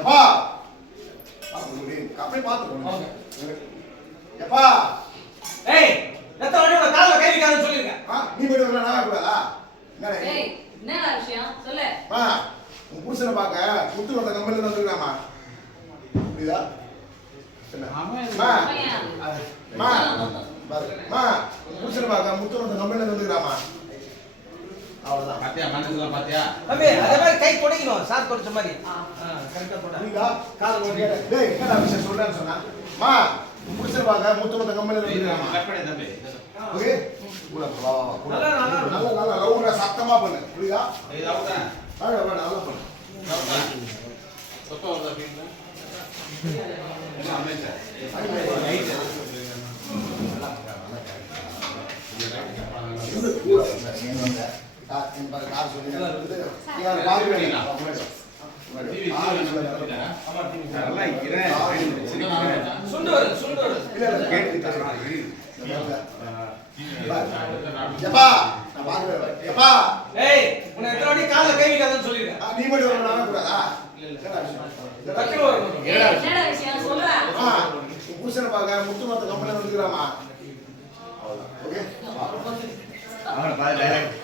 எப்பா அப்படியே பார்த்து எப்பா ஏய் எத்த வண்டி உன கால்ல கை வைக்காதன்னு சொல்லிருக்கேன். நீ போய்ட்டு வரல நான் கூடாதா? ஏய் என்னடா விஷயம் சொல்லு. உன் புருஷனை பார்க்க முத்து வந்த கம்பெனில வந்துருக்காமா. புரியுதா? புருஷனை பார்க்க முத்து வந்த கம்பெனில வந்துருக்காமா. அவ்வளவுதான். பாத்தியா மனசுல பாத்தியா? தம்பி அதே மாதிரி கை கொடைக்கணும் சார் கொடைச்ச மாதிரி. கரெக்ட்டா போடா. புரியுதா? Call okay. டேய் என்னடா விஷயம் சொல்றேன்னு சொன்னா. மா புருஷனை பார்க்க முத்து வந்த கம்பெனில வந்துருக்காமா. கட் பண்ணு தம்பி. ஓகே? வா வா வா. நல்லா ரவுண்டா சத்தமா பண்ணு. புரியுதா? இது அவுட்டா. வா நல்லா பண்ணு. அவுட்டா. சொப்பா வருதா ஃபீல்ல? என்ன அமைச்சர்? ரைட். இது கூட நீங்க கார் சொல்லி யார் பாக்குறீங்க? நல்லா இருக்கிறேன். சுண்டு வரு. இல்ல கேட்டு எப்பா நான் பாக்குறேன். எப்பா ஏய் உன எத்த வண்டி கால்ல கை வைக்காதன்னு சொல்லிருக்கேன். நீ மட்டும் வரணும் கூடாதா? இல்ல டக்குனு வரணும். என்னடா விஷயம் சொல்றா. புருஷனை பார்க்க முத்து மத்த கம்பெனில வந்துக்கிறாமா. ஓகே அவன பாரு டைரக்ட்